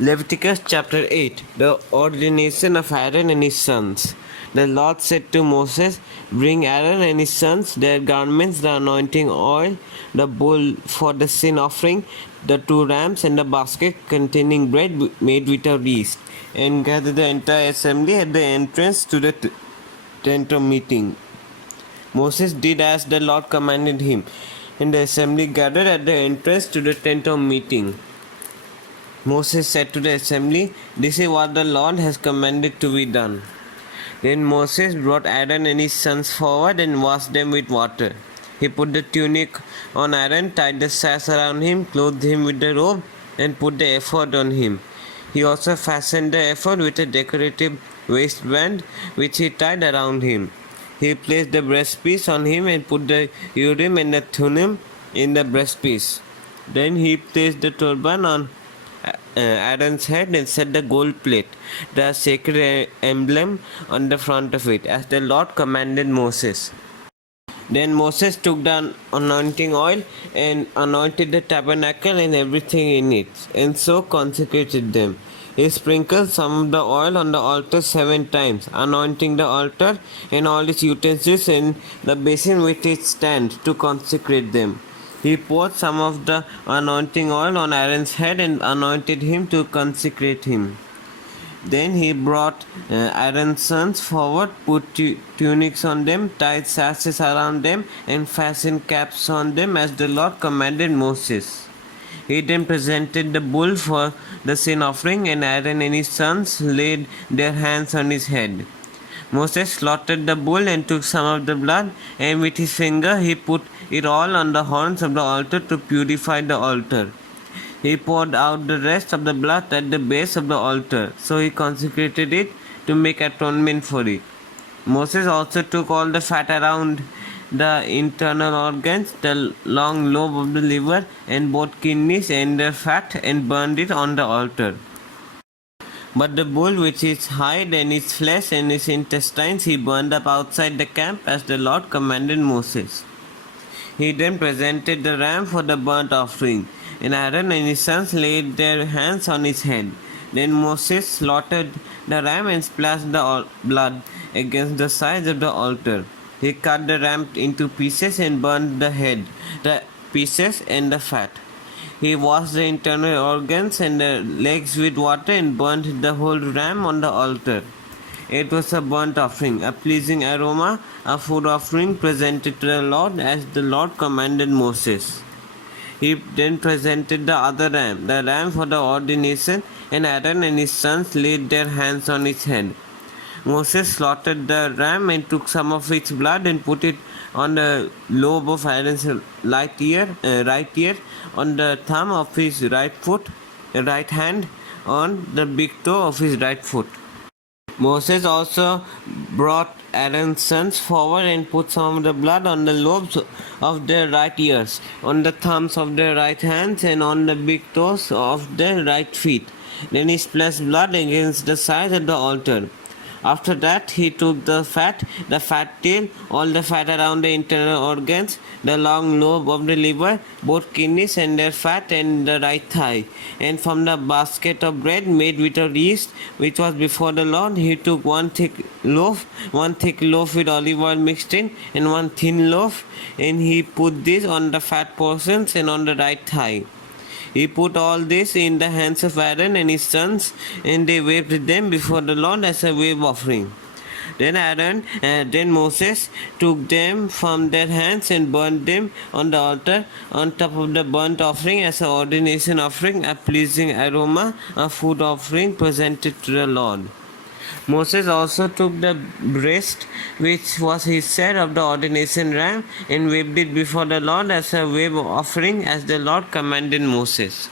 Leviticus chapter 8. The ordination of Aaron and his sons. The Lord said to Moses, Bring Aaron and his sons, their garments, the anointing oil, the bull for the sin offering, the two rams, and the basket containing bread made without yeast, and gather the entire assembly at the entrance to the tent of meeting. Moses did as the Lord commanded him, and the assembly gathered at the entrance to the tent of meeting. Moses said to the assembly, This is what the Lord has commanded to be done. Then Moses brought Aaron and his sons forward and washed them with water. He put the tunic on Aaron, tied the sash around him, clothed him with the robe, and put the ephod on him. He also fastened the ephod with a decorative waistband which he tied around him. He placed the breastpiece on him and put the Urim and the Thummim in the breastpiece. Then he placed the turban on Aaron's head and set the gold plate, the sacred emblem, on the front of it, as the Lord commanded Moses. Then Moses took the anointing oil and anointed the tabernacle and everything in it, and so consecrated them. He sprinkled some of the oil on the altar 7 times, anointing the altar and all its utensils and the basin with its stand to consecrate them. He poured some of the anointing oil on Aaron's head and anointed him to consecrate him. Then he brought Aaron's sons forward, put tunics on them, tied sashes around them, and fastened caps on them as the Lord commanded Moses. He then presented the bull for the sin offering, and Aaron and his sons laid their hands on his head. Moses slaughtered the bull and took some of the blood, and with his finger he put it all on the horns of the altar to purify the altar. He poured out the rest of the blood at the base of the altar, so he consecrated it to make atonement for it. Moses also took all the fat around the internal organs, the long lobe of the liver, and both kidneys and their fat, and burned it on the altar. But the bull with its hide and its flesh and its intestines he burned up outside the camp as the Lord commanded Moses. He then presented the ram for the burnt offering, and Aaron and his sons laid their hands on his head. Then Moses slaughtered the ram and splashed the blood against the sides of the altar. He cut the ram into pieces and burned the head, the pieces, and the fat. He washed the internal organs and the legs with water and burnt the whole ram on the altar. It was a burnt offering, a pleasing aroma, a food offering presented to the Lord as the Lord commanded Moses. He then presented the other ram, the ram for the ordination, and Aaron and his sons laid their hands on its head. Moses slaughtered the ram and took some of its blood and put it on the lobe of Aaron's right ear, on the thumb of his right hand, on the big toe of his right foot. Moses also brought Aaron's sons forward and put some of the blood on the lobes of their right ears, on the thumbs of their right hands, and on the big toes of their right feet. Then he splashed blood against the sides of the altar. After that, he took the fat tail, all the fat around the internal organs, the long lobe of the liver, both kidneys and their fat, and the right thigh. And from the basket of bread made without yeast, which was before the Lord, he took one thick loaf with olive oil mixed in, and one thin loaf, and he put this on the fat portions and on the right thigh. He put all this in the hands of Aaron and his sons, and they waved them before the Lord as a wave offering. Then Moses took them from their hands and burned them on the altar on top of the burnt offering as an ordination offering, a pleasing aroma, a food offering presented to the Lord. Moses also took the breast, which was his share of the ordination ram, and waved it before the Lord as a wave offering, as the Lord commanded Moses.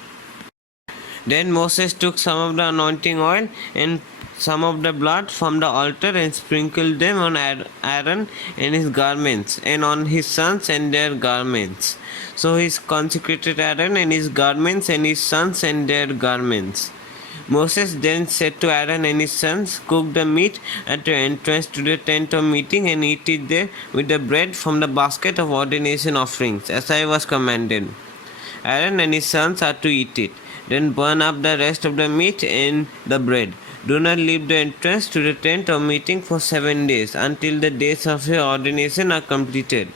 Then Moses took some of the anointing oil and some of the blood from the altar and sprinkled them on Aaron and his garments, and on his sons and their garments. So he consecrated Aaron and his garments, and his sons and their garments. Moses then said to Aaron and his sons, Cook the meat at the entrance to the tent of meeting and eat it there with the bread from the basket of ordination offerings, as I was commanded. Aaron and his sons are to eat it. Then burn up the rest of the meat and the bread. Do not leave the entrance to the tent of meeting for 7 days until the days of your ordination are completed.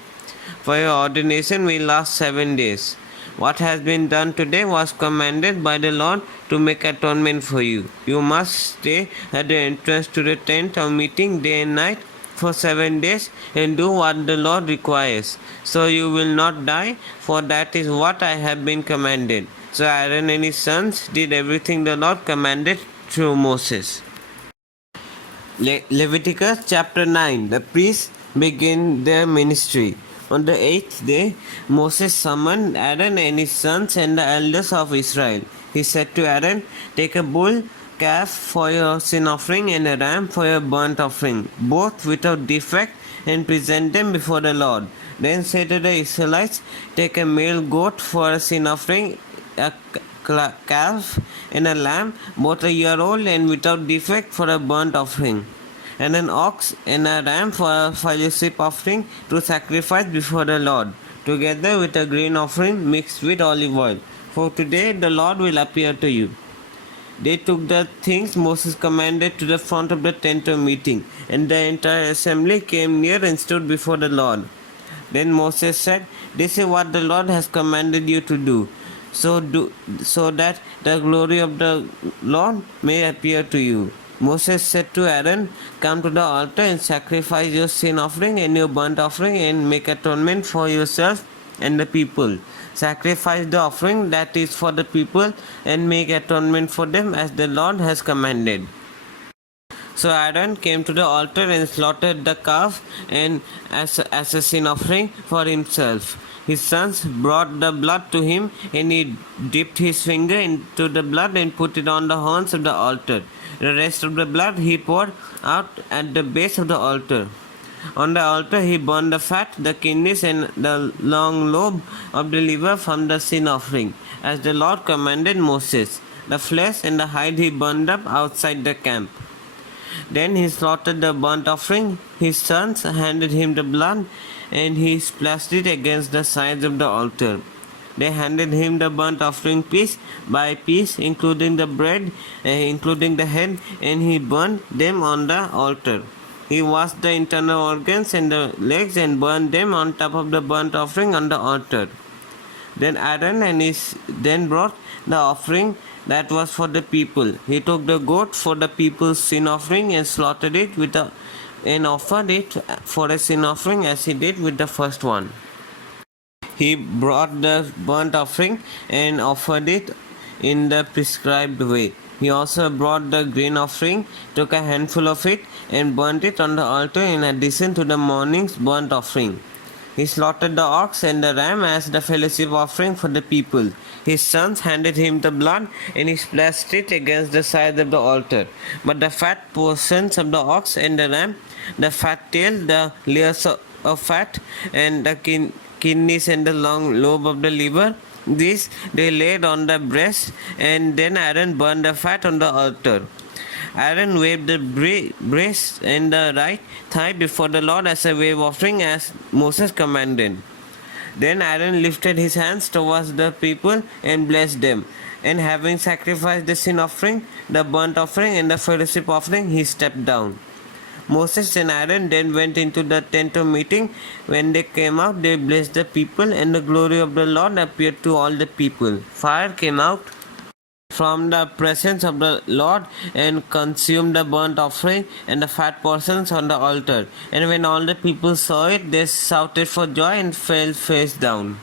For your ordination will last 7 days. What has been done today was commanded by the Lord to make atonement for you. You must stay at the entrance to the tent of meeting day and night for 7 days and do what the Lord requires. So you will not die, for that is what I have been commanded. So Aaron and his sons did everything the Lord commanded through Moses. Leviticus chapter 9. The priests begin their ministry. On the 8th day, Moses summoned Aaron and his sons and the elders of Israel. He said to Aaron, "Take a bull calf for your sin offering and a ram for your burnt offering, both without defect, and present them before the Lord. Then say to the Israelites, Take a male goat for a sin offering, a calf and a lamb, both a year old and without defect, for a burnt offering, and an ox and a ram for a fellowship offering to sacrifice before the Lord, together with a grain offering mixed with olive oil. For today the Lord will appear to you." They took the things Moses commanded to the front of the tent of meeting, and the entire assembly came near and stood before the Lord. Then Moses said, "This is what the Lord has commanded you to do, so that the glory of the Lord may appear to you." Moses said to Aaron, "Come to the altar and sacrifice your sin offering and your burnt offering and make atonement for yourself and the people. Sacrifice the offering that is for the people and make atonement for them as the Lord has commanded." So Aaron came to the altar and slaughtered the calf and as a sin offering for himself. His sons brought the blood to him, and he dipped his finger into the blood and put it on the horns of the altar. The rest of the blood he poured out at the base of the altar. On the altar he burned the fat, the kidneys, and the long lobe of the liver from the sin offering, as the Lord commanded Moses. The flesh and the hide he burned up outside the camp. Then he slaughtered the burnt offering. His sons handed him the blood, and he splashed it against the sides of the altar. They handed him the burnt offering piece by piece, including the bread, including the head, and he burned them on the altar. He washed the internal organs and the legs and burned them on top of the burnt offering on the altar. Then Aaron then brought the offering that was for the people. He took the goat for the people's sin offering and slaughtered it and offered it for a sin offering as he did with the first one. He brought the burnt offering and offered it in the prescribed way. He also brought the grain offering, took a handful of it, and burnt it on the altar in addition to the morning's burnt offering. He slaughtered the ox and the ram as the fellowship offering for the people. His sons handed him the blood, and he splashed it against the sides of the altar. But the fat portions of the ox and the ram, the fat tail, the layers of fat, and the kidneys and the long lobe of the liver, these they laid on the breast, and then Aaron burned the fat on the altar. Aaron waved the breast and the right thigh before the Lord as a wave offering as Moses commanded. Then Aaron lifted his hands towards the people and blessed them. And having sacrificed the sin offering, the burnt offering, and the fellowship offering, he stepped down. Moses and Aaron then went into the tent of meeting. When they came out, they blessed the people, and the glory of the Lord appeared to all the people. Fire came out from the presence of the Lord and consumed the burnt offering and the fat portions on the altar. And when all the people saw it, they shouted for joy and fell face down.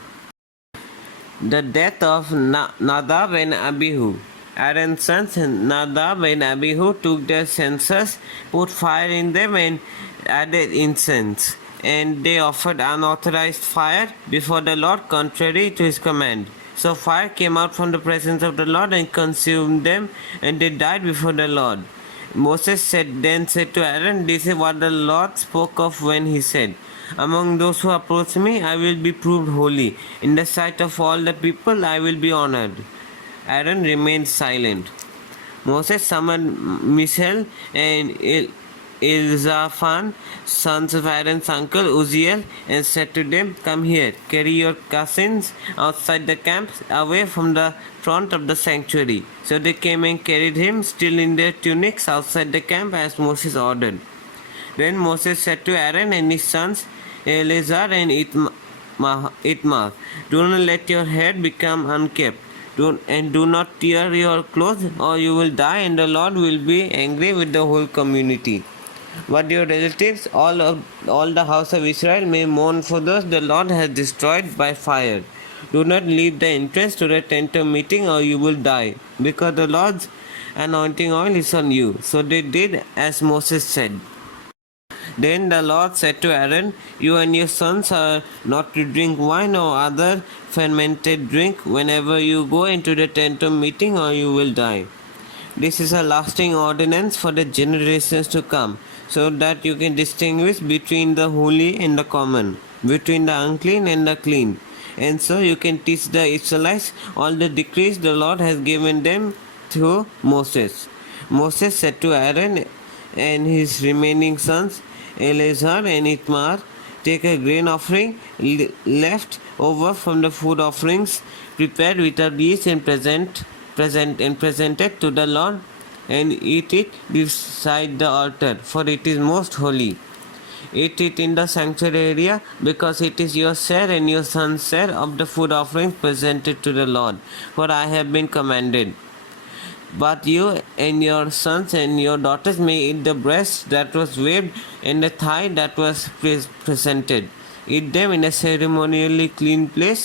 The death of Nadab and Abihu. Aaron's sons Nadab and Abihu took their censers, put fire in them, and added incense. And they offered unauthorized fire before the Lord contrary to his command. So fire came out from the presence of the Lord and consumed them, and they died before the Lord. Moses then said to Aaron, "This is what the Lord spoke of when he said, 'Among those who approach me, I will be proved holy. In the sight of all the people, I will be honored.'" Aaron remained silent. Moses summoned Mishael and Elzaphan, sons of Aaron's uncle Uzziel, and said to them, "Come here, carry your cousins outside the camp, away from the front of the sanctuary." So they came and carried him, still in their tunics, outside the camp, as Moses ordered. Then Moses said to Aaron and his sons, Eleazar and Itmar, "Do not let your hair become unkempt. Do not tear your clothes, or you will die, and the Lord will be angry with the whole community. But your relatives, all the house of Israel, may mourn for those the Lord has destroyed by fire. Do not leave the entrance to the tent of meeting, or you will die, because the Lord's anointing oil is on you." So they did as Moses said. Then the Lord said to Aaron, "You and your sons are not to drink wine or other fermented drink whenever you go into the tent of meeting, or you will die. This is a lasting ordinance for the generations to come, so that you can distinguish between the holy and the common, between the unclean and the clean. And so you can teach the Israelites all the decrees the Lord has given them through Moses." Moses said to Aaron and his remaining sons, Eleazar and Itmar, "Take a grain offering left over from the food offerings prepared without yeast and presented to the Lord, and eat it beside the altar, for it is most holy. Eat it in the sanctuary area, because it is your share and your son's share of the food offerings presented to the Lord, for I have been commanded. But you and your sons and your daughters may eat the breast that was waved and the thigh that was presented. Eat them in a ceremonially clean place.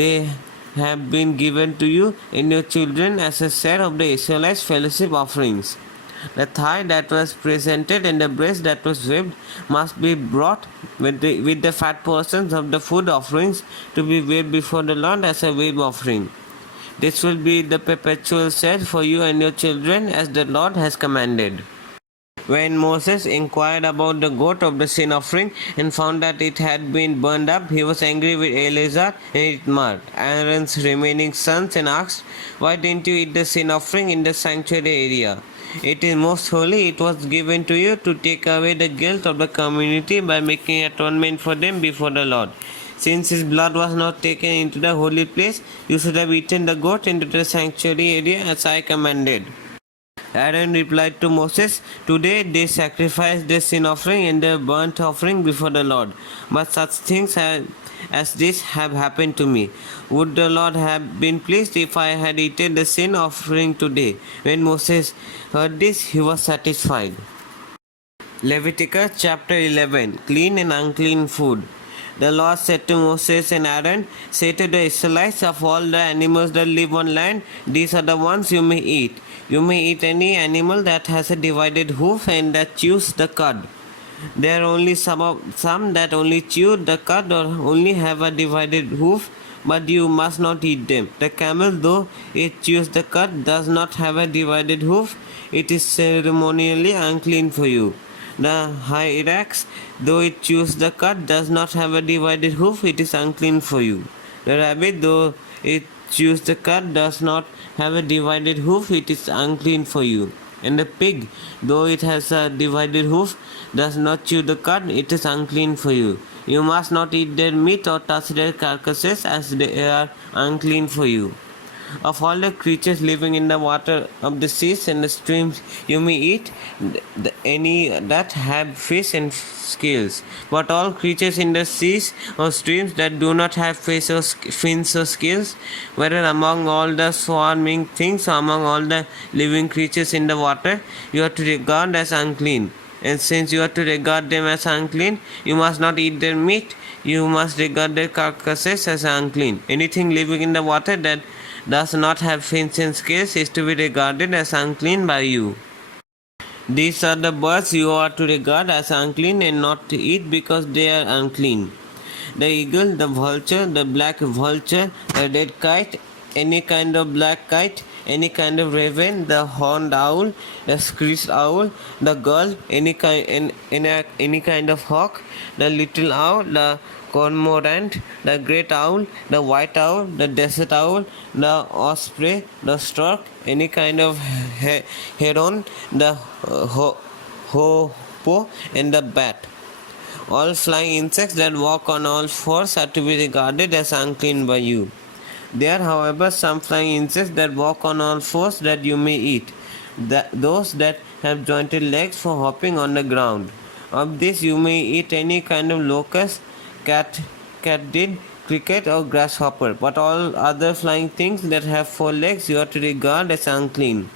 They have been given to you and your children as a share of the Israelites' fellowship offerings. The thigh that was presented and the breast that was waved must be brought with the fat portions of the food offerings to be waved before the Lord as a wave offering. This will be the perpetual share for you and your children, as the Lord has commanded." When Moses inquired about the goat of the sin offering and found that it had been burned up, he was angry with Eleazar and Itmar, Aaron's remaining sons, and asked, "Why didn't you eat the sin offering in the sanctuary area? It is most holy. It was given to you to take away the guilt of the community by making atonement for them before the Lord. Since his blood was not taken into the holy place, you should have eaten the goat into the sanctuary area as I commanded." Aaron replied to Moses, "Today they sacrificed the sin offering and the burnt offering before the Lord. But such things as this have happened to me. Would the Lord have been pleased if I had eaten the sin offering today?" When Moses heard this, he was satisfied. Leviticus chapter 11. Clean and unclean food. The Lord said to Moses and Aaron, "Say to the Israelites, of all the animals that live on land, these are the ones you may eat. You may eat any animal that has a divided hoof and that chews the cud. There are only some that only chew the cud or only have a divided hoof, but you must not eat them. The camel, though it chews the cud, does not have a divided hoof. It is ceremonially unclean for you. The hyrax, though it chews the cud, does not have a divided hoof. It is unclean for you. The rabbit, though it chews the cud, does not have a divided hoof. It is unclean for you. And the pig, though it has a divided hoof, does not chew the cud. It is unclean for you. You must not eat their meat or touch their carcasses, as they are unclean for you. Of all the creatures living in the water of the seas and the streams, you may eat any that have fish and scales. But all creatures in the seas or streams that do not have fins or scales, whether among all the swarming things or among all the living creatures in the water, you are to regard as unclean. And since you are to regard them as unclean, you must not eat their meat. You must regard their carcasses as unclean. Anything living in the water that does not have fins and scales is to be regarded as unclean by you. These are the birds you are to regard as unclean and not to eat, because they are unclean: the eagle, the vulture, the black vulture, the red kite, any kind of black kite, any kind of raven, the horned owl, the screeched owl, the gull, any kind of hawk, the little owl, the cormorant, the great owl, the white owl, the desert owl, the osprey, the stork, any kind of heron, the hoopoe, and the bat. All flying insects that walk on all fours are to be regarded as unclean by you. There are, however, some flying insects that walk on all fours that you may eat, those that have jointed legs for hopping on the ground. Of these you may eat any kind of locust, katydid, cricket, or grasshopper, but all other flying things that have 4 legs you are to regard as unclean.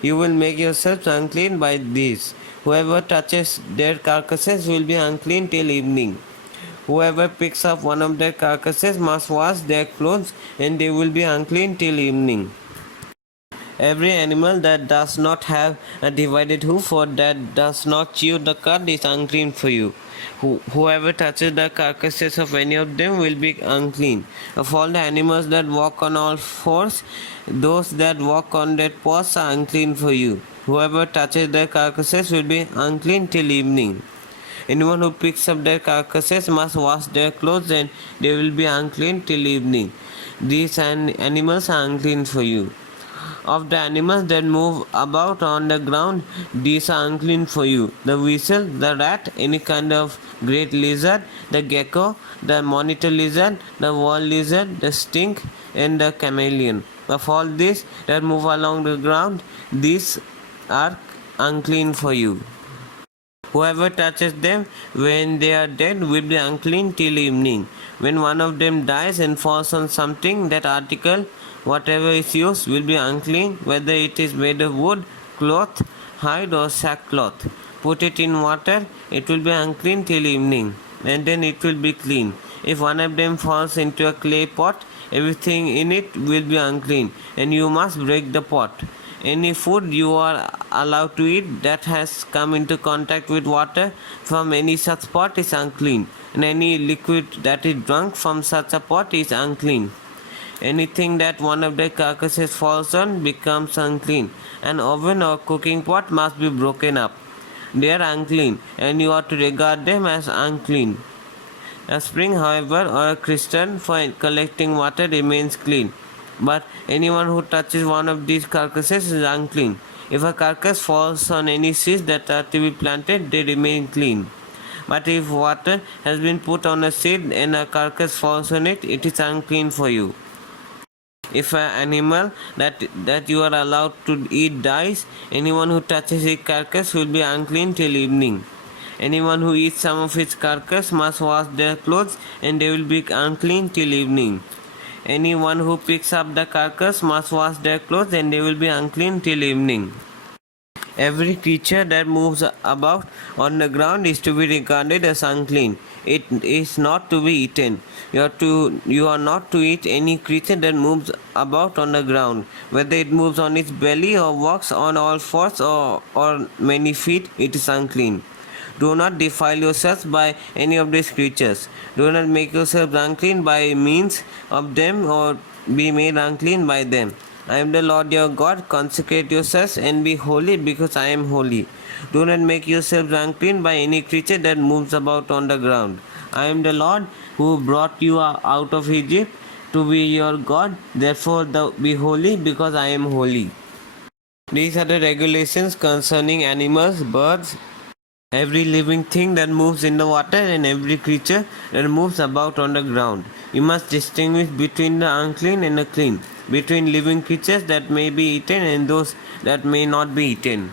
You will make yourselves unclean by these. Whoever touches their carcasses will be unclean till evening. Whoever picks up one of their carcasses must wash their clothes, and they will be unclean till evening. Every animal that does not have a divided hoof or that does not chew the cud is unclean for you. Whoever touches the carcasses of any of them will be unclean. Of all the animals that walk on all fours, those that walk on their paws are unclean for you. Whoever touches their carcasses will be unclean till evening. Anyone who picks up their carcasses must wash their clothes, and they will be unclean till evening. These animals are unclean for you. Of the animals that move about on the ground, these are unclean for you: the weasel, the rat, any kind of great lizard, the gecko, the monitor lizard, the wall lizard, the stink, and the chameleon. Of all these that move along the ground, these are unclean for you. Whoever touches them when they are dead will be unclean till evening. When one of them dies and falls on something, that article, whatever is used, will be unclean, whether it is made of wood, cloth, hide, or sackcloth. Put it in water, it will be unclean till evening, and then it will be clean. If one of them falls into a clay pot, everything in it will be unclean, and you must break the pot. Any food you are allowed to eat that has come into contact with water from any such pot is unclean, and any liquid that is drunk from such a pot is unclean. Anything that one of the carcasses falls on becomes unclean. An oven or cooking pot must be broken up. They are unclean, and you are to regard them as unclean. A spring, however, or a cistern for collecting water remains clean, but anyone who touches one of these carcasses is unclean. If a carcass falls on any seeds that are to be planted, they remain clean. But if water has been put on a seed and a carcass falls on it, it is unclean for you. If an animal that you are allowed to eat dies, anyone who touches its carcass will be unclean till evening. Anyone who eats some of its carcass must wash their clothes, and they will be unclean till evening. Anyone who picks up the carcass must wash their clothes, and they will be unclean till evening. Every creature that moves about on the ground is to be regarded as unclean. It is not to be eaten. You are not to eat any creature that moves about on the ground, whether it moves on its belly or walks on all fours or many feet. It is unclean. Do not defile yourselves by any of these creatures. Do not make yourselves unclean by means of them, or be made unclean by them. I am the Lord your God. Consecrate yourselves and be holy, because I am holy. Do not make yourselves unclean by any creature that moves about on the ground. I am the Lord who brought you out of Egypt to be your God. Therefore be holy, because I am holy. These are the regulations concerning animals, birds, every living thing that moves in the water, and every creature that moves about on the ground. You must distinguish between the unclean and the clean, between living creatures that may be eaten and those that may not be eaten.